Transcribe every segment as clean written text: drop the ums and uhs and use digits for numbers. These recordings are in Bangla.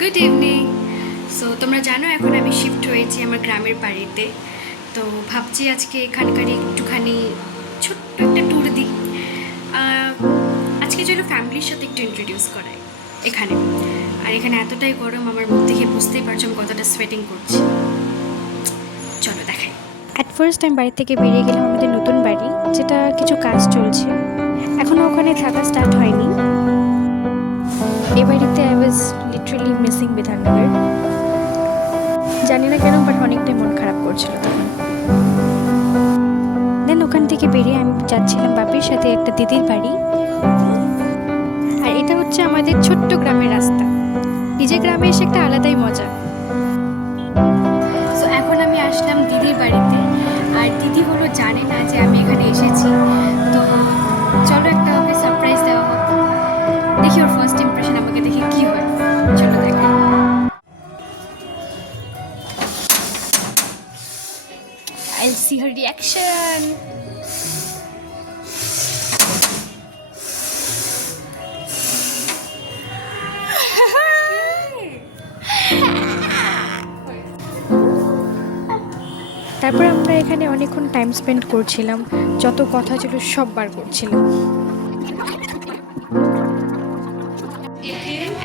Good evening. সো তোমরা জানো এখন আমি শিফট হয়েছি আমার গ্রামের বাড়িতে। তো ভাবছি আজকে এখানকার একটুখানি ছোট্ট একটা ট্যুর দিই। আজকে চলো ফ্যামিলির সাথে একটু ইন্ট্রোডিউস করাই এখানে। আর এখানে এতটাই গরম, আমার মুখ দেখে বুঝতেই পারছো আমি কতটা সোয়েটিং করছি। চলো দেখাই। অ্যাট ফার্স্ট টাইম বাড়ি থেকে বেরিয়ে গেলাম আমাদের নতুন বাড়ি, যেটা কিছু কাজ চলছে, এখনও ওখানে থাকা স্টার্ট হয়নি। এই বাড়িতে I was literally missing Bidhannagar. জানি না কেন, বাট অনেকটাই মন খারাপ করছিল তখন। দেন ওখান থেকে বেরিয়ে আমি যাচ্ছিলাম বাপির সাথে একটা দিদির বাড়ি। আর এটা হচ্ছে আমাদের ছোট্ট গ্রামের রাস্তা। নিজের গ্রামে এসে একটা আলাদাই মজা। সো এখন আমি আসলাম দিদির বাড়িতে, আর দিদি হলো জানে না যে আমি এখানে এসেছি। তো চলো একটা ওকে সারপ্রাইজ দেওয়া হোক, দেখি ওর ফার্স্ট ইমপ্রেশন আমাকে দেখে কি হয়। চলো দেখাই। I'll see her reaction. তারপর আমরা এখানে অনেকক্ষণ টাইম স্পেন্ড করছিলাম, যত কথা ছিল সব বার করছিলাম।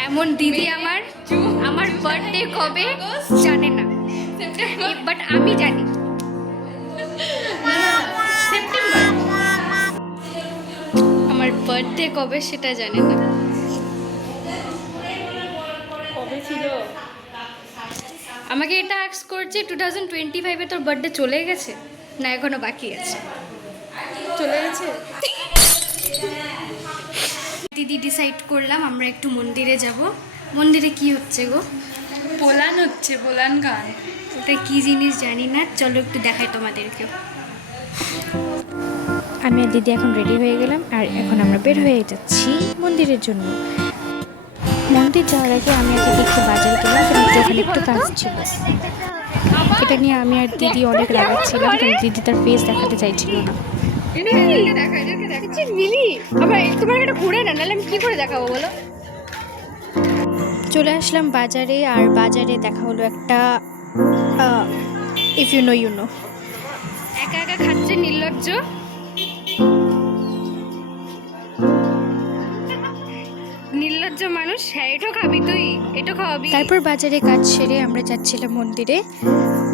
এমন দিদি আমার আমার বার্থডে কবে জানে না, বাট আমি জানি সেপ্টেম্বর। আমার বার্থডে কবে সেটা জানে না। কবে ছিল? আমাকে এটা আস্ক করছে 2025-এ তোর বার্থডে চলে গেছে না এখনো বাকি আছে? চলে গেছে। দিদি ডিসাইড করলাম আমরা একটু মন্দিরে যাব। মন্দিরে কি হচ্ছে গো? পোলান হচ্ছে, পোলান গান। ওটা কি জিনিস জানি না, চলো একটু দেখাই তোমাদেরকেও। আমি আর দিদি এখন রেডি হয়ে গেলাম, আর এখন আমরা বের হয়ে যাচ্ছি মন্দিরের জন্য। মন্দির যাওয়ার আগে আমি আগে একটু বাজারে গেলাম, কারণ ওখানে একটু কাজ ছিল। এটা নিয়ে আমি আর দিদি অনেক রাগাচ্ছিলাম, কারণ দিদি তার ফেস দেখাতে চাইছিল না। মিলি আবার তোমার এটা ঘুরে না, নাহলে আমি কি করে দেখাবো বলো? চলে আসলাম বাজারে, আর বাজারে দেখা হলো একটা if you know you know. একা একা খাচ্ছে নির্লজ্জ। নির্লজ্জ মানুষ। হ্যাঁ, এটাও খাবি তুই, এটা খাওয়াবি। তারপর বাজারে কাজ সেরে আমরা যাচ্ছিলাম মন্দিরে।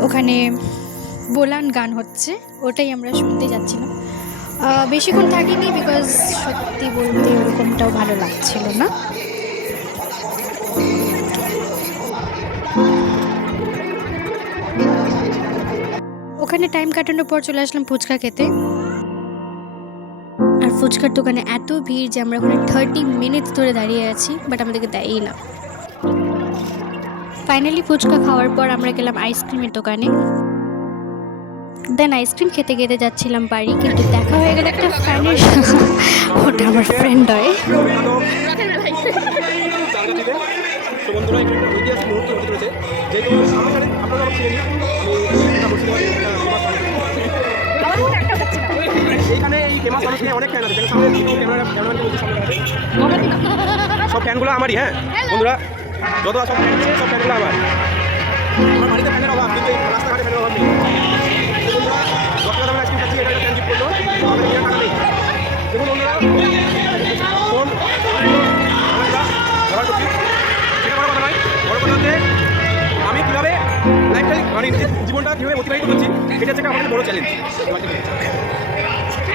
ওখানে বোলান গান হচ্ছে, ওটাই আমরা শুনতে যাচ্ছিলাম। বেশিক্ষণ থাকিনি, বিকজ সত্যি বলতে ওরকমটাও ভালো লাগছিল না। ওখানে টাইম কাটানোর পর চলে আসলাম ফুচকা খেতে। আর ফুচকার দোকানে এত ভিড় যে আমরা ওখানে 30 মিনিটস ধরে দাঁড়িয়ে আছি, বাট আমাদেরকে দেয়ই না। ফাইনালি ফুচকা খাওয়ার পর আমরা গেলাম আইসক্রিমের দোকানে। দেন আইসক্রিম খেতে খেতে যাচ্ছিলাম বাড়ি, কিন্তু দেখা হয়ে গেল একটা ফ্যানের। ওটা আমার ফ্রেন্ড হয়। বন্ধুরা একটা ঐতিহাসিক মুহূর্ত হতে চলেছে, যেহেতু আপনারা এইখানে এই ফেমাস মানুষ নিয়ে অনেক ফ্যান আছে। সব ফ্যানগুলো আমারই। হ্যাঁ বন্ধুরা, যত সব ফ্যান আছে সব ফ্যানগুলো আমার। আমার বাড়িতে ফ্যানের অভাব, কিন্তু রাস্তাঘাটে ফ্যানের অভাব নেই। বন্ধুরা 10 টাকা দামের আইসক্রিম খাচ্ছি, এটা ফ্যান জিপ করলো, আমাদের টাকা নেই। দেখুন বন্ধুরা, ফোন ব্যবহার করছি, সেটা বড় কথা নয়। বড় কথা হচ্ছে আমি কীভাবে লাইফটাই মানে নিজের জীবনটা কীভাবে অতিবাহিত করছি, এটা হচ্ছে আমাদের বড় চ্যালেঞ্জ।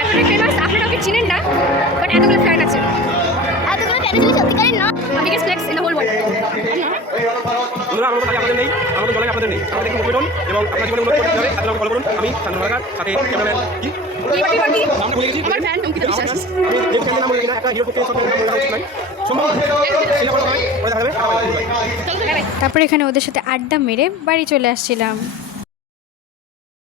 এতটাই ফেমাস, আপনারা ওকে চিনেন না, বাট এতগুলো ফ্যান আছে। এতগুলো ফ্যান যদি সত্যিকারের না, আমি guess flex in the whole world. বন্ধুরা, আমাদের কাছে আপনাদের নেই, আমাদের বলে আপনাদের নেই। আমাদের একটু উপরে এবং আপনার জীবনে উন্নত করতে হবে। আপনারা ফলো করুন। আমি শান্ত লাগার সাথে ক্যামেরাম্যান কি নামটা ভুলে গেছি। আমার ফ্যান অঙ্কিতা বিশ্বাস। আমি যে ফ্যানের নাম বলে না, একটা হিরো পক্ষে সব ফ্যানের নাম বলা উচিত নয়। সম্ভব সিনেমা বলা হয়, পরে দেখা যাবে। তারপর এখানে ওদের সাথে আড্ডা মেরে বাড়ি চলে আসছিলাম।